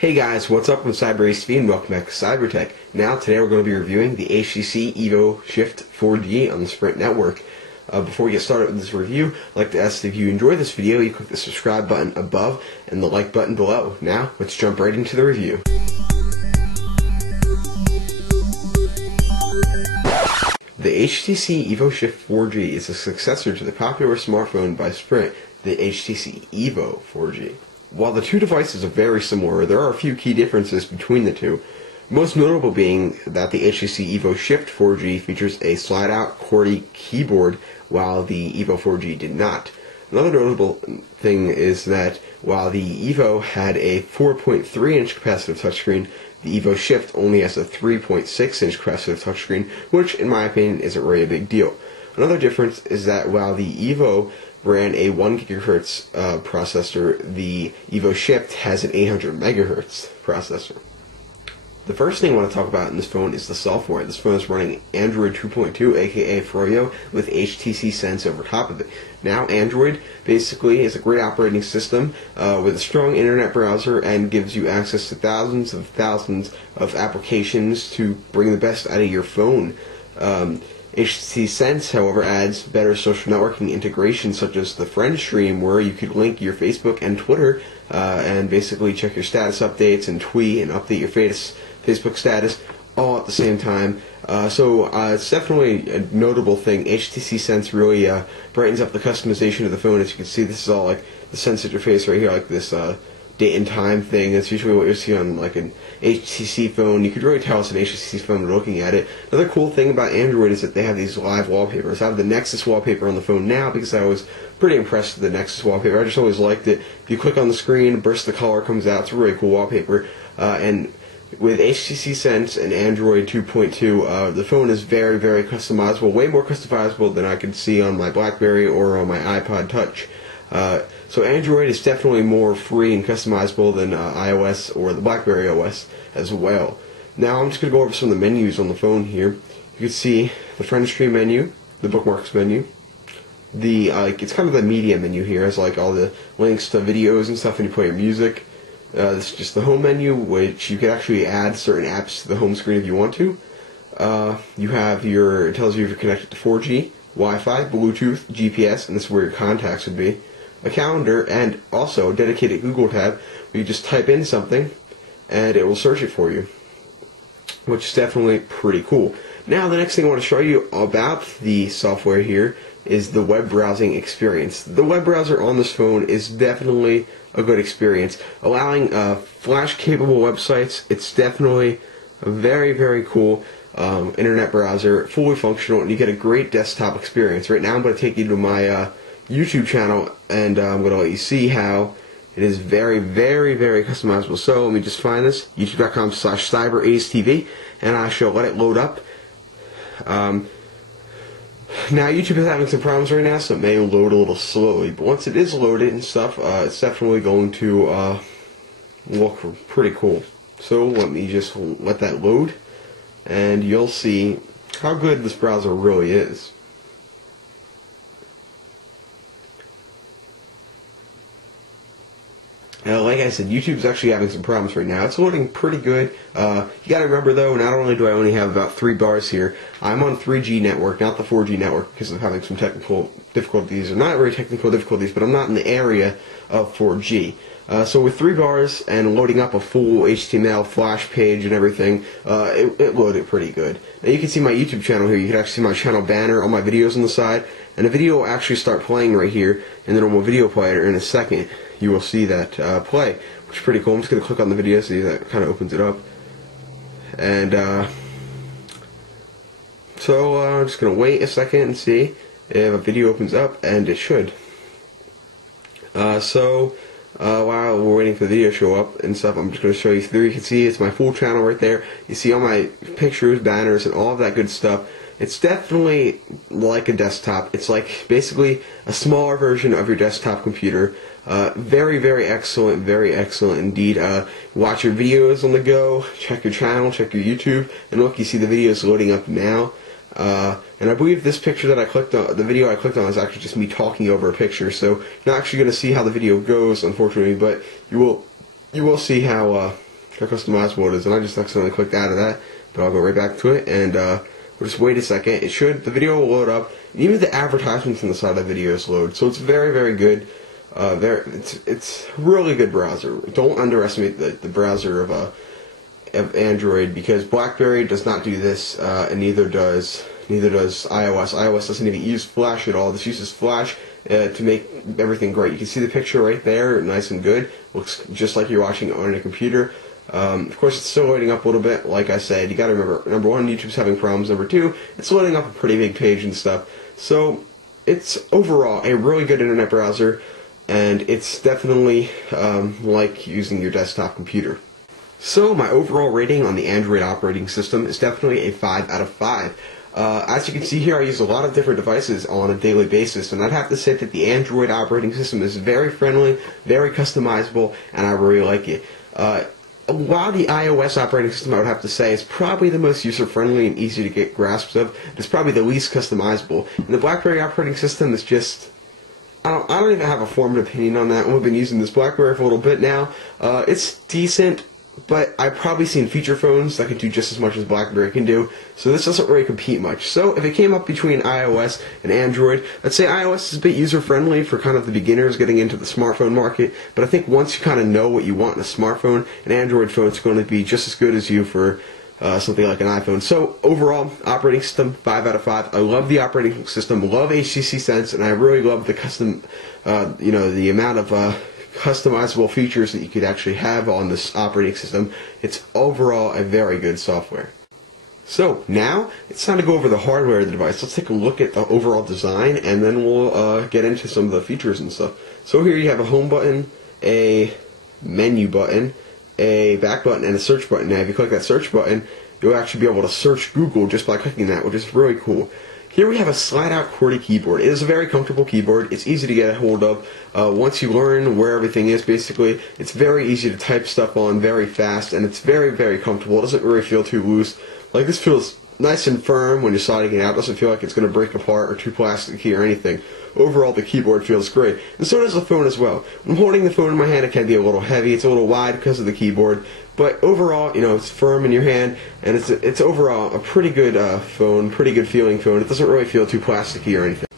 Hey guys, what's up? I'm CyberAceV and welcome back to CyberTech. Now, today we're going to be reviewing the HTC EVO Shift 4G on the Sprint network. Before we get started with this review, I'd like to ask that if you enjoy this video, you click the subscribe button above and the like button below. Now, let's jump right into the review. The HTC EVO Shift 4G is a successor to the popular smartphone by Sprint, the HTC EVO 4G. While the two devices are very similar, there are a few key differences between the two, most notable being that the HTC EVO Shift 4G features a slide-out QWERTY keyboard, while the EVO 4G did not. Another notable thing is that while the EVO had a 4.3-inch capacitive touchscreen, the EVO Shift only has a 3.6-inch capacitive touchscreen, which, in my opinion, isn't really a big deal. Another difference is that while the EVO ran a 1 GHz processor, the EVO Shift has an 800 MHz processor. The first thing I want to talk about in this phone is the software. This phone is running Android 2.2, aka Froyo, with HTC Sense over top of it. Now, Android basically is a great operating system with a strong internet browser and gives you access to thousands of applications to bring the best out of your phone. HTC Sense, however, adds better social networking integration, such as the friend stream, where you could link your Facebook and Twitter and basically check your status updates and tweet and update your Facebook status all at the same time. So it's definitely a notable thing. HTC Sense really brightens up the customization of the phone. As you can see, this is all like the Sense interface right here, like this date and time thing. That's usually what you see on like an HTC phone. You could really tell it's an HTC phone looking at it. Another cool thing about Android is that they have these live wallpapers. I have the Nexus wallpaper on the phone now because I was pretty impressed with the Nexus wallpaper. I just always liked it. If you click on the screen, a burst of color comes out. It's a really cool wallpaper. And with HTC Sense and Android 2.2, the phone is very, very customizable, way more customizable than I could see on my BlackBerry or on my iPod Touch. So Android is definitely more free and customizable than iOS or the BlackBerry OS as well. Now I'm just going to go over some of the menus on the phone here. You can see the friend stream menu, the bookmarks menu, the it's kind of the media menu here. It's like all the links to videos and stuff, and you play your music. This is just the home menu, which you can actually add certain apps to the home screen if you want to. You have it tells you if you're connected to 4G, Wi-Fi, Bluetooth, GPS, and this is where your contacts would be. A calendar, and also a dedicated Google tab where you just type in something and it will search it for you, which is definitely pretty cool. Now, the next thing I want to show you about the software here is the web browsing experience. The web browser on this phone is definitely a good experience. Allowing Flash-capable websites, it's definitely a very, very cool internet browser, fully functional, and you get a great desktop experience. Right now I'm going to take you to my YouTube channel, and I'm going to let you see how it is very, very, very customizable. So let me just find this, youtube.com/CyberAceV, and I shall let it load up. Now YouTube is having some problems right now, so it may load a little slowly, but once it is loaded and stuff, it's definitely going to look pretty cool. So let me just let that load, and you'll see how good this browser really is. Like I said, YouTube's actually having some problems right now. It's loading pretty good. You gotta remember though, not only do I only have about 3 bars here, I'm on 3G network, not the 4G network, because of having some technical difficulties, or not very technical difficulties, but I'm not in the area of 4G. So with 3 bars and loading up a full HTML Flash page and everything, it loaded pretty good. Now you can see my YouTube channel here. You can actually see my channel banner, all my videos on the side, and the video will actually start playing right here in the normal video player in a second. You will see that play, which is pretty cool. I'm just going to click on the video, see that kind of opens it up. And so I'm just going to wait a second and see if a video opens up, and it should. While we're waiting for the video to show up and stuff, I'm just going to show you through. You can see it's my full channel right there. You see all my pictures, banners, and all of that good stuff. It's definitely like a desktop. It's like basically a smaller version of your desktop computer. Very, very excellent indeed. Watch your videos on the go, check your channel, check your YouTube, and look, you see the videos loading up now. And I believe this picture that I clicked on, the video I clicked on, is actually just me talking over a picture, so you're not actually going to see how the video goes, unfortunately, but you will see how how customizable it is, and I just accidentally clicked out of that, but I'll go right back to it, and we'll just wait a second. The video will load up, and even the advertisements on the side of the videos load, so it's very, very good. It's a really good browser. Don't underestimate the browser of Android, because BlackBerry does not do this, and neither does iOS. iOS doesn't even use Flash at all. This uses Flash to make everything great. You can see the picture right there, nice and good. Looks just like you're watching it on a computer. Of course, it's still loading up a little bit. Like I said, you got to remember, number one, YouTube's having problems. Number two, it's loading up a pretty big page and stuff. So it's overall a really good internet browser, and it's definitely like using your desktop computer. So my overall rating on the Android operating system is definitely a 5 out of 5. As you can see here, I use a lot of different devices on a daily basis, and I'd have to say that the Android operating system is very friendly, very customizable, and I really like it. While the iOS operating system, I would have to say, is probably the most user-friendly and easy to get grasps of, it's probably the least customizable. And the BlackBerry operating system is just... I don't even have a formed opinion on that. We've been using this BlackBerry for a little bit now. It's decent, but I've probably seen feature phones that can do just as much as BlackBerry can do, so this doesn't really compete much. So if it came up between iOS and Android, I'd say iOS is a bit user-friendly for kind of the beginners getting into the smartphone market, but I think once you kind of know what you want in a smartphone, an Android phone is going to be just as good as you for something like an iPhone. So overall, operating system, 5 out of 5. I love the operating system, love HTC Sense, and I really love the custom, the amount of customizable features that you could actually have on this operating system. It's overall a very good software. So now it's time to go over the hardware of the device. Let's take a look at the overall design, and then we'll get into some of the features and stuff. So here you have a home button, a menu button, a back button, and a search button. Now if you click that search button, you'll actually be able to search Google just by clicking that, which is really cool. Here we have a slide-out QWERTY keyboard. It is a very comfortable keyboard. It's easy to get a hold of. Once you learn where everything is, basically, it's very easy to type stuff on very fast, and it's very, very comfortable. It doesn't really feel too loose. Like, this feels nice and firm when you're sliding it out. It doesn't feel like it's going to break apart or too plasticky or anything. Overall, the keyboard feels great. And so does the phone as well. When I'm holding the phone in my hand, it can be a little heavy. It's a little wide because of the keyboard. But overall, it's firm in your hand, and it's overall a pretty good phone, pretty good feeling phone. It doesn't really feel too plasticky or anything.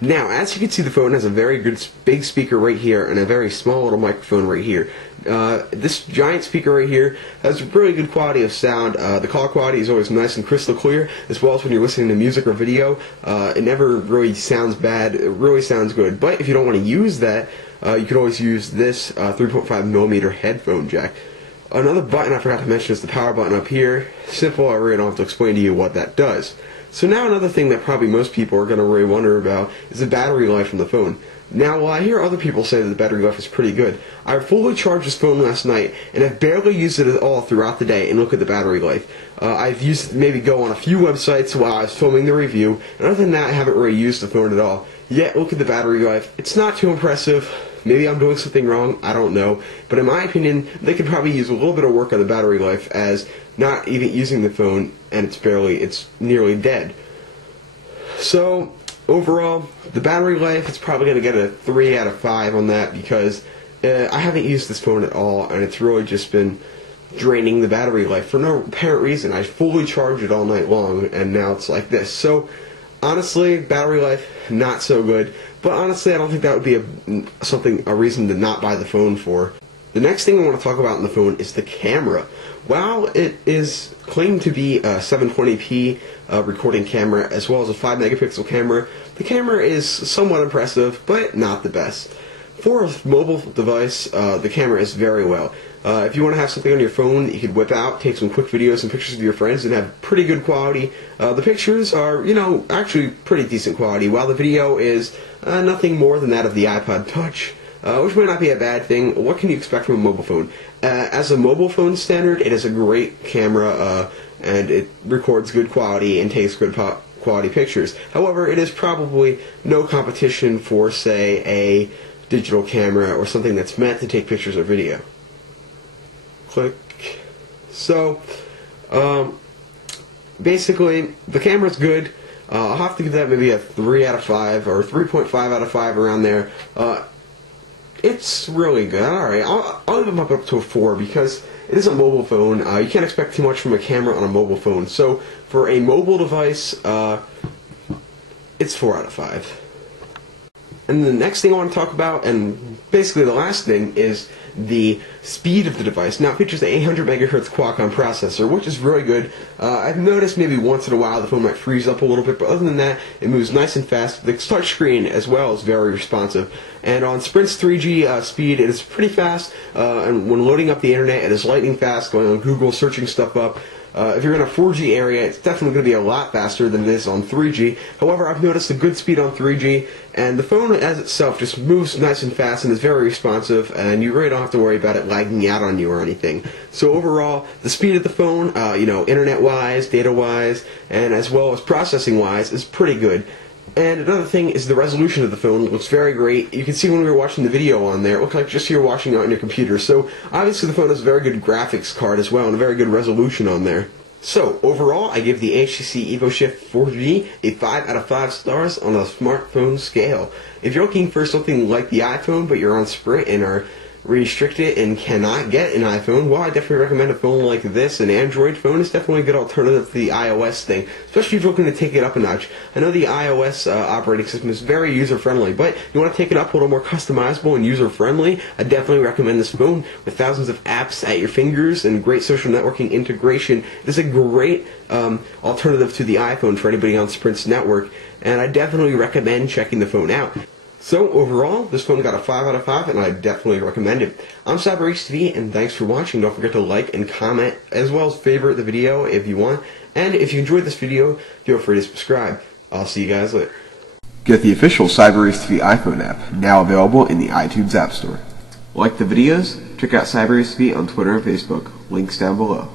Now, as you can see, the phone has a very good big speaker right here and a very small little microphone right here. This giant speaker right here has really good quality of sound. The call quality is always nice and crystal clear, as well as when you're listening to music or video. It never really sounds bad. It really sounds good. But if you don't want to use that, you could always use this 3.5mm headphone jack. Another button I forgot to mention is the power button up here. Simple, I really don't have to explain to you what that does. So now another thing that probably most people are going to really wonder about is the battery life on the phone. Now, while I hear other people say that the battery life is pretty good, I fully charged this phone last night, and I've barely used it at all throughout the day, and look at the battery life. I've used it to maybe go on a few websites while I was filming the review, and other than that, I haven't really used the phone at all. Yet, look at the battery life. It's not too impressive. Maybe I'm doing something wrong, I don't know. But in my opinion, they could probably use a little bit of work on the battery life, as not even using the phone, and it's nearly dead. So, overall, the battery life, it's probably going to get a 3 out of 5 on that, because I haven't used this phone at all, and it's really just been draining the battery life for no apparent reason. I fully charged it all night long, and now it's like this. So, honestly, battery life, not so good. But honestly, I don't think that would be a reason to not buy the phone for. The next thing I want to talk about in the phone is the camera. While it is claimed to be a 720p recording camera as well as a 5 megapixel camera, the camera is somewhat impressive, but not the best. For a mobile device, the camera is very well. If you want to have something on your phone that you could whip out, take some quick videos and pictures of your friends and have pretty good quality, the pictures are, actually pretty decent quality, while the video is nothing more than that of the iPod Touch, which might not be a bad thing. What can you expect from a mobile phone? As a mobile phone standard, it is a great camera, and it records good quality and takes good quality pictures. However, it is probably no competition for, say, a digital camera or something that's meant to take pictures or video. Click. So, basically, the camera's good. I'll have to give that maybe a 3 out of 5 or 3.5 out of 5 around there. It's really good. Alright, I'll even bump it up to a 4 because it is a mobile phone. You can't expect too much from a camera on a mobile phone. So for a mobile device, it's 4 out of 5. And the next thing I want to talk about, and basically the last thing, is the speed of the device. Now, it features the 800 megahertz Qualcomm processor, which is really good. I've noticed maybe once in a while the phone might freeze up a little bit, but other than that, it moves nice and fast. The touch screen as well is very responsive. And on Sprint's 3G speed, it is pretty fast. And when loading up the internet, it is lightning fast, going on Google, searching stuff up. If you're in a 4G area, it's definitely going to be a lot faster than it is on 3G. However, I've noticed a good speed on 3G, and the phone as itself just moves nice and fast and is very responsive, and you really don't have to worry about it lagging out on you or anything. So overall, the speed of the phone, internet-wise, data-wise, and as well as processing-wise, is pretty good. And another thing is the resolution of the phone looks very great. You can see when we were watching the video on there, it looked like just you're watching it on your computer. So obviously the phone has a very good graphics card as well and a very good resolution on there. So overall, I give the HTC EVO Shift 4G a 5 out of 5 stars on a smartphone scale. If you're looking for something like the iPhone but you're on Sprint and are restricted and cannot get an iPhone, well, I definitely recommend a phone like this. An Android phone is definitely a good alternative to the iOS thing, especially if you're looking to take it up a notch. I know the iOS operating system is very user-friendly, but you want to take it up a little more customizable and user-friendly, I definitely recommend this phone. With thousands of apps at your fingers and great social networking integration, it is a great alternative to the iPhone for anybody on Sprint's network, and I definitely recommend checking the phone out. So overall, this phone got a 5 out of 5, and I definitely recommend it. I'm CyberHTV, and thanks for watching. Don't forget to like and comment, as well as favorite the video if you want. And if you enjoyed this video, feel free to subscribe. I'll see you guys later. Get the official CyberHTV iPhone app, now available in the iTunes App Store. Like the videos? Check out CyberHTV on Twitter and Facebook. Links down below.